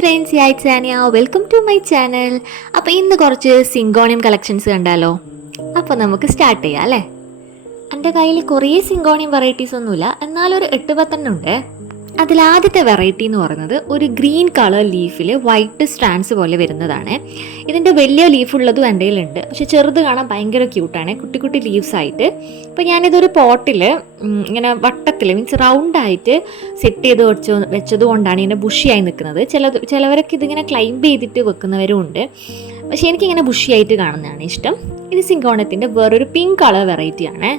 Friends, it's Ania. Welcome to my channel. അപ്പോൾ ഇന്ന് കുറച്ച് സിങ്കോണിയം കളക്ഷൻസ് കണ്ടാലോ? അപ്പോൾ നമുക്ക് സ്റ്റാർട്ട് ചെയ്യാം അല്ലേ? എൻ്റെ കയ്യിൽ കുറേ സിങ്കോണിയം വെറൈറ്റീസ് ഒന്നുമില്ല, എന്നാലൊരു 8-10 ഉണ്ട്. അതിലാദ്യത്തെ വെറൈറ്റി എന്ന് പറയുന്നത് ഒരു ഗ്രീൻ കളർ ലീഫിൽ വൈറ്റ് സ്ട്രാൻഡ്സ് പോലെ വരുന്നതാണ്. ഇതിൻ്റെ വലിയ ലീഫുള്ളതും എൻ്റെ കയ്യിലുണ്ട്, പക്ഷെ ചെറുത് കാണാൻ ഭയങ്കര ക്യൂട്ടാണ്, കുട്ടി കുട്ടി ലീവ്സ് ആയിട്ട്. അപ്പോൾ ഞാനിതൊരു പോട്ടിൽ ഇങ്ങനെ വട്ടത്തിൽ മീൻസ് റൗണ്ടായിട്ട് സെറ്റ് ചെയ്ത് വെച്ചത് കൊണ്ടാണ് ഇതിൻ്റെ ബുഷിയായി നിൽക്കുന്നത്. ചിലവരൊക്കെ ഇതിങ്ങനെ ക്ലൈംബ് ചെയ്തിട്ട് വെക്കുന്നവരും ഉണ്ട്, പക്ഷേ എനിക്കിങ്ങനെ ബുഷിയായിട്ട് കാണുന്നതാണ് ഇഷ്ടം. ഇത് സിങ്കോണത്തിൻ്റെ വേറൊരു പിങ്ക് കളർ വെറൈറ്റിയാണ്.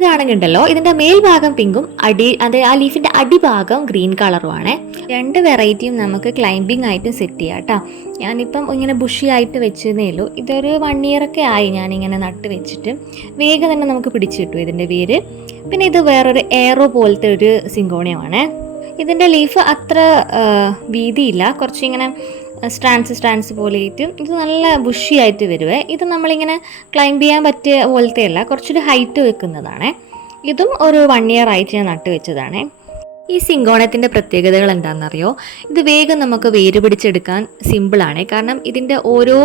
ഇതാണെങ്കിണ്ടല്ലോ, ഇതിൻ്റെ മേൽഭാഗം പിങ്കും ആ ലീഫിൻ്റെ അടിഭാഗം ഗ്രീൻ കളറുമാണ്. രണ്ട് വെറൈറ്റിയും നമുക്ക് ക്ലൈംബിംഗ് ആയിട്ട് സെറ്റ് ചെയ്യാം കേട്ടോ. ഞാനിപ്പം ഇങ്ങനെ ബുഷി ആയിട്ട് വെച്ചതേ ഉള്ളൂ. ഇതൊരു 1 year ഒക്കെ ആയി ഞാനിങ്ങനെ നട്ട് വെച്ചിട്ട്. വേഗം തന്നെ നമുക്ക് പിടിച്ചു കിട്ടും ഇതിൻ്റെ വേര്. പിന്നെ ഇത് വേറൊരു എയറോ പോലത്തെ ഒരു സിങ്കോണിയമാണ്. ഇതിൻ്റെ ലീഫ് അത്ര വീതിയില്ല, കുറച്ചിങ്ങനെ സ്ട്രാൻഡ്സ് പോലെ ആയിട്ട് ഇത് നല്ല ബുഷിയായിട്ട് വരുവേ. ഇത് നമ്മളിങ്ങനെ ക്ലൈംബ് ചെയ്യാൻ പറ്റിയ പോലത്തെ അല്ല, കുറച്ചൊരു ഹൈറ്റ് വെക്കുന്നതാണ്. ഇതും ഒരു 1 year ആയിട്ട് ഞാൻ നട്ട് വെച്ചതാണ്. ഈ സിങ്കോണത്തിൻ്റെ പ്രത്യേകതകൾ എന്താണെന്നറിയോ? ഇത് വേഗം നമുക്ക് വേര് പിടിച്ചെടുക്കാൻ സിമ്പിളാണ്. കാരണം ഇതിൻ്റെ ഓരോ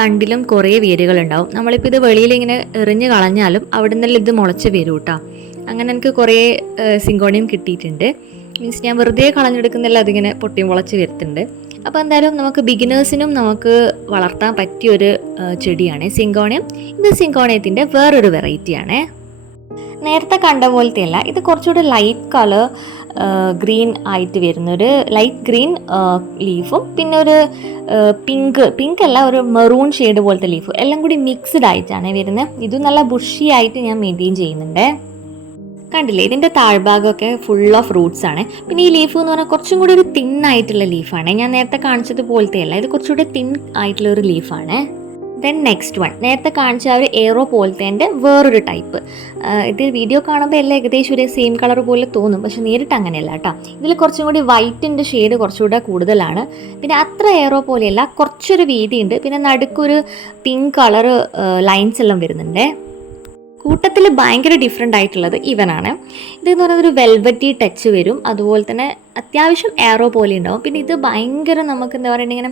തണ്ടിലും കുറേ വേരുകളുണ്ടാവും. നമ്മളിപ്പോൾ ഇത് വെളിയിൽ ഇങ്ങനെ എറിഞ്ഞ് കളഞ്ഞാലും അവിടെ നിന്നെല്ലാം ഇത് മുളച്ച് വരും കേട്ടോ. അങ്ങനെ എനിക്ക് കുറേ സിങ്കോണിയം കിട്ടിയിട്ടുണ്ട്. മീൻസ് ഞാൻ വെറുതെ കളഞ്ഞെടുക്കുന്നില്ല, അതിങ്ങനെ പൊട്ടി മുളച്ച് വരുത്തുന്നുണ്ട്. അപ്പോൾ എന്തായാലും നമുക്ക് ബിഗിനേഴ്സിനും നമുക്ക് വളർത്താൻ പറ്റിയൊരു ചെടിയാണ് സിങ്കോണിയം. ഇത് സിങ്കോണിയത്തിൻ്റെ വേറൊരു വെറൈറ്റിയാണ്. നേരത്തെ കണ്ട പോലത്തെ അല്ല, ഇത് കുറച്ചുകൂടി ലൈറ്റ് കളർ ഗ്രീൻ ആയിട്ട് വരുന്നൊരു ലൈറ്റ് ഗ്രീൻ ലീഫും പിന്നെ ഒരു പിങ്ക് അല്ല, ഒരു മെറൂൺ ഷെയ്ഡ് പോലത്തെ ലീഫും എല്ലാം കൂടി മിക്സ്ഡ് ആയിട്ടാണ് വരുന്നത്. ഇതും നല്ല ബുഷി ആയിട്ട് ഞാൻ മെയിൻറ്റെയിൻ ചെയ്യുന്നുണ്ട്. കണ്ടില്ലേ, ഇതിൻ്റെ താഴ്ഭാഗമൊക്കെ ഫുൾ ഓഫ് റൂട്ട്സ് ആണ്. പിന്നെ ഈ ലീഫ് എന്ന് പറഞ്ഞാൽ കുറച്ചും കൂടി ഒരു തിൻ ആയിട്ടുള്ള ലീഫാണ്. ഞാൻ നേരത്തെ കാണിച്ചത് പോലത്തെ അല്ല, ഇത് കുറച്ചുകൂടി തിൻ ആയിട്ടുള്ള ഒരു ലീഫാണ്. ദെൻ നെക്സ്റ്റ് വൺ, നേരത്തെ കാണിച്ച ആ ഒരു എയറോ പോലത്തെ വേറൊരു ടൈപ്പ്. ഇത് വീഡിയോ കാണുമ്പോൾ എല്ലാം ഏകദേശം ഒരു സെയിം കളർ പോലെ തോന്നും, പക്ഷെ നേരിട്ട് അങ്ങനെയല്ല കേട്ടോ. ഇതിൽ കുറച്ചും കൂടി വൈറ്റിൻ്റെ ഷെയ്ഡ് കുറച്ചുകൂടെ കൂടുതലാണ്. പിന്നെ അത്ര എയറോ പോലെയല്ല, കുറച്ചൊരു വീതിയുണ്ട്. പിന്നെ നടുക്കൊരു പിങ്ക് കളർ ലൈൻസ് എല്ലാം വരുന്നുണ്ട്. കൂട്ടത്തിൽ ഭയങ്കര ഡിഫറെൻ്റ് ആയിട്ടുള്ളത് ഇവനാണ്. ഇതെന്ന് പറയുന്നത് ഒരു വെൽവറ്റി ടച്ച് വരും, അതുപോലെ തന്നെ അത്യാവശ്യം എയറോ പോലെ ഉണ്ടാവും. പിന്നെ ഇത് ഭയങ്കര നമുക്ക് എന്താ പറയുക, ഇങ്ങനെ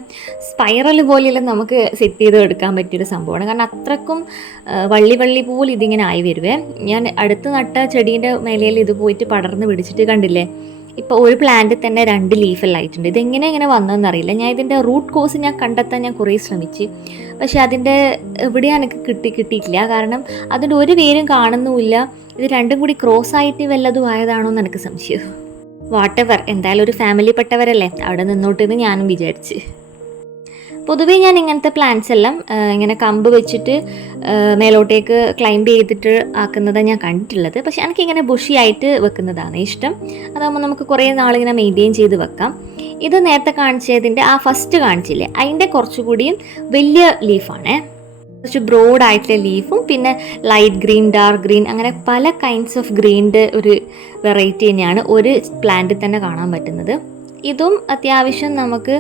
സ്പൈറൽ പോലെയെല്ലാം നമുക്ക് സെറ്റ് ചെയ്ത് എടുക്കാൻ പറ്റിയൊരു സംഭവമാണ്. കാരണം അത്രക്കും വള്ളി പോലെ ഇതിങ്ങനെ ആയി വരുവേ. ഞാൻ അടുത്ത് നട്ട ചെടീൻ്റെ മേലയിൽ ഇത് പോയിട്ട് പടർന്ന് പിടിച്ചിട്ട് കണ്ടില്ലേ, ഇപ്പോൾ ഒരു പ്ലാന്റിൽ തന്നെ 2 ലീഫെല്ലാം ആയിട്ടുണ്ട്. ഇതെങ്ങനെ ഇങ്ങനെ വന്നതെന്നറിയില്ല. ഞാൻ ഇതിൻ്റെ റൂട്ട് കോസ് ഞാൻ കണ്ടെത്താൻ ഞാൻ കുറേ ശ്രമിച്ച്, പക്ഷേ അതിൻ്റെ എവിടെയാണ് എനിക്ക് കിട്ടിയിട്ടില്ല. കാരണം അതിൻ്റെ ഒരു വേരും കാണുന്നുമില്ല. ഇത് രണ്ടും കൂടി ക്രോസ് ആയിട്ട് വല്ലതും ആയതാണോ എന്ന് എനിക്ക് സംശയം. വാട്ടെവർ, എന്തായാലും ഒരു ഫാമിലി പെട്ടവരല്ലേ, അവിടെ നിന്നോട്ടെന്ന് ഞാനും വിചാരിച്ച്. പൊതുവേ ഞാൻ ഇങ്ങനത്തെ പ്ലാന്റ്സ് എല്ലാം ഇങ്ങനെ കമ്പ് വെച്ചിട്ട് മേലോട്ടേക്ക് ക്ലൈംബ് ചെയ്തിട്ട് ആക്കുന്നതാണ് ഞാൻ കണ്ടിട്ടുള്ളത്. പക്ഷേ എനിക്കിങ്ങനെ ബുഷിയായിട്ട് വെക്കുന്നതാണ് ഇഷ്ടം. അതാകുമ്പോൾ നമുക്ക് കുറേ നാളിങ്ങനെ മെയിൻറ്റെയിൻ ചെയ്ത് വെക്കാം. ഇത് നേരത്തെ കാണിച്ചതിൻ്റെ ആ ഫസ്റ്റ് കാണിച്ചില്ലേ, അതിൻ്റെ കുറച്ചുകൂടിയും വലിയ ലീഫാണ്. കുറച്ച് ബ്രോഡായിട്ടുള്ള ലീഫും പിന്നെ ലൈറ്റ് ഗ്രീൻ, ഡാർക്ക് ഗ്രീൻ, അങ്ങനെ പല കൈൻഡ്സ് ഓഫ് ഗ്രീനിൻ്റെ ഒരു വെറൈറ്റി തന്നെയാണ് ഒരു പ്ലാന്റിൽ തന്നെ കാണാൻ പറ്റുന്നത്. ഇതും അത്യാവശ്യം നമുക്ക്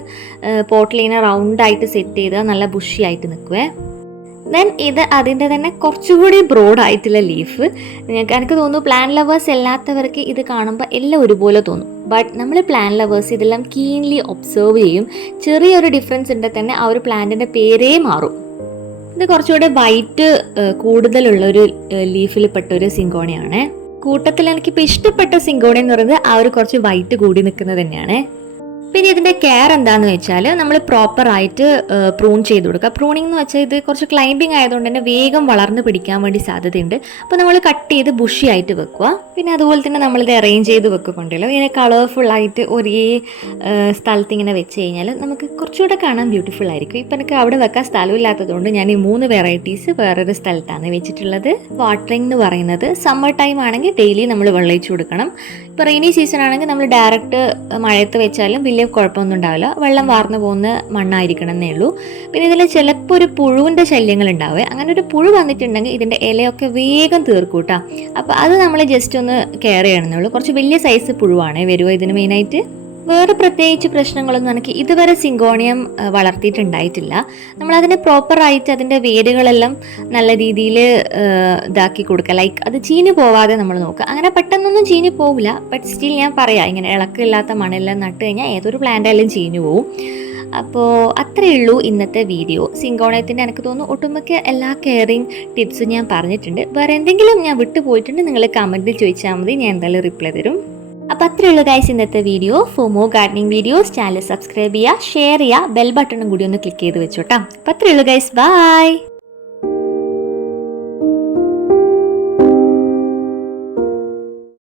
പോട്ടിലിങ്ങനെ റൗണ്ടായിട്ട് സെറ്റ് ചെയ്താൽ നല്ല ബുഷിയായിട്ട് നിൽക്കുവേ. ദെൻ ഇത് അതിൻ്റെ തന്നെ കുറച്ചുകൂടി ബ്രോഡായിട്ടുള്ള ലീഫ്. എനിക്ക് തോന്നുന്നു പ്ലാന്റ് ലവേഴ്സ് അല്ലാത്തവർക്ക് ഇത് കാണുമ്പോൾ എല്ലാം ഒരുപോലെ തോന്നും. ബട്ട് നമ്മൾ പ്ലാന്റ് ലവേഴ്സ് ഇതെല്ലാം കീൻലി ഒബ്സർവ് ചെയ്യും. ചെറിയൊരു ഡിഫറൻസ് ഉണ്ടെങ്കിൽ തന്നെ ആ ഒരു പ്ലാന്റിൻ്റെ പേരേ മാറും. ഇത് കുറച്ചുകൂടി വൈറ്റ് കൂടുതലുള്ളൊരു ലീഫിൽ പെട്ടൊരു സിങ്കോണിയാണ്. കൂട്ടത്തിൽ എനിക്കിപ്പോൾ ഇഷ്ടപ്പെട്ട സിങ്കോണിയം എന്ന് പറയുന്നത് ആ ഒരു കുറച്ച് വൈറ്റ് കൂടി നിൽക്കുന്നത് തന്നെയാണ്. പിന്നെ ഇതിൻ്റെ കെയർ എന്താണെന്ന് വെച്ചാൽ നമ്മൾ പ്രോപ്പറായിട്ട് പ്രൂൺ ചെയ്ത് കൊടുക്കുക. പ്രൂണിംഗ് എന്ന് വെച്ചാൽ ഇത് കുറച്ച് ക്ലൈംബിംഗ് ആയതുകൊണ്ട് തന്നെ വേഗം വളർന്ന് പിടിക്കാൻ വേണ്ടി സാധ്യതയുണ്ട്. അപ്പോൾ നമ്മൾ കട്ട് ചെയ്ത് ബുഷിയായിട്ട് വെക്കുക. പിന്നെ അതുപോലെ തന്നെ നമ്മളിത് അറേഞ്ച് ചെയ്ത് വെക്കുന്നുണ്ടല്ലോ, ഇങ്ങനെ കളർഫുള്ളായിട്ട് ഒരേ സ്ഥലത്ത് ഇങ്ങനെ വെച്ച് കഴിഞ്ഞാൽ നമുക്ക് കുറച്ചുകൂടെ കാണാൻ ബ്യൂട്ടിഫുൾ ആയിരിക്കും. ഇപ്പം എനിക്ക് അവിടെ വെക്കാൻ സ്ഥലമില്ലാത്തതുകൊണ്ട് ഞാൻ ഈ 3 വെറൈറ്റീസ് വേറൊരു സ്ഥലത്താണ് വെച്ചിട്ടുള്ളത്. വാട്ടറിംഗ് എന്ന് പറയുന്നത് സമ്മർ ടൈം ആണെങ്കിൽ ഡെയിലി നമ്മൾ വെള്ളമൊഴിച്ച് കൊടുക്കണം. ഇപ്പോൾ റെയിനി സീസൺ ആണെങ്കിൽ നമ്മൾ ഡയറക്റ്റ് മഴയത്ത് വെച്ചാലും വലിയ കുഴപ്പമൊന്നും ഉണ്ടാവില്ല. വെള്ളം വാർന്നു പോകുന്ന മണ്ണായിരിക്കണം എന്നേ ഉള്ളൂ. പിന്നെ ഇതിൽ ചിലപ്പോൾ ഒരു പുഴുവിൻ്റെ ശല്യങ്ങൾ ഉണ്ടാവുക. അങ്ങനെ ഒരു പുഴു വന്നിട്ടുണ്ടെങ്കിൽ ഇതിൻ്റെ ഇലയൊക്കെ വേഗം തീർക്കൂട്ടാ. അപ്പോൾ അത് നമ്മൾ ജസ്റ്റ് ഒന്ന് കെയർ ചെയ്യണമെന്നുള്ളൂ. കുറച്ച് വലിയ സൈസ് പുഴുവാണ് വരുമോ ഇതിന് മെയിനായിട്ട്. വേറെ പ്രത്യേകിച്ച് പ്രശ്നങ്ങളൊന്നും എനിക്ക് ഇതുവരെ സിങ്കോണിയം വളർത്തിയിട്ടുണ്ടായിട്ടില്ല. നമ്മളതിനെ പ്രോപ്പറായിട്ട് അതിൻ്റെ വേരുകളെല്ലാം നല്ല രീതിയിൽ ഇതാക്കി കൊടുക്കുക, ലൈക്ക് അത് ചീഞ്ഞു പോവാതെ നമ്മൾ നോക്കുക. അങ്ങനെ പെട്ടെന്നൊന്നും ചീഞ്ഞു പോവില്ല, ബട്ട് സ്റ്റിൽ ഞാൻ പറയാം, ഇങ്ങനെ ഇളക്കമില്ലാത്ത മണ്ണെല്ലാം നട്ട് കഴിഞ്ഞാൽ ഏതൊരു പ്ലാന്റായാലും ചീഞ്ഞു പോവും. അപ്പോൾ അത്രയേ ഉള്ളൂ ഇന്നത്തെ വീഡിയോ. സിങ്കോണിയത്തിൻ്റെ എനിക്ക് തോന്നുന്നു ഒട്ടുമിക്ക എല്ലാ കെയറിങ് ടിപ്സും ഞാൻ പറഞ്ഞിട്ടുണ്ട്. വേറെ എന്തെങ്കിലും ഞാൻ വിട്ടുപോയിട്ടുണ്ട് നിങ്ങൾ കമൻറ്റിൽ ചോദിച്ചാൽ മതി, ഞാൻ എന്തായാലും റിപ്ലൈ തരും. അപ്പോൾ അത്രയേ ഉള്ളൂ ഗൈസ് ഇന്നത്തെ video. For more gardening videos channel subscribe ചെയ്യുക, ഷെയർ ചെയ്യുക, ബെൽ ബട്ടണും കൂടി ഒന്ന് ക്ലിക്ക് ചെയ്ത് വെച്ചോട്ടാ. അപ്പോൾ അത്രയേ ഉള്ളൂ ഗൈസ്, ബൈ.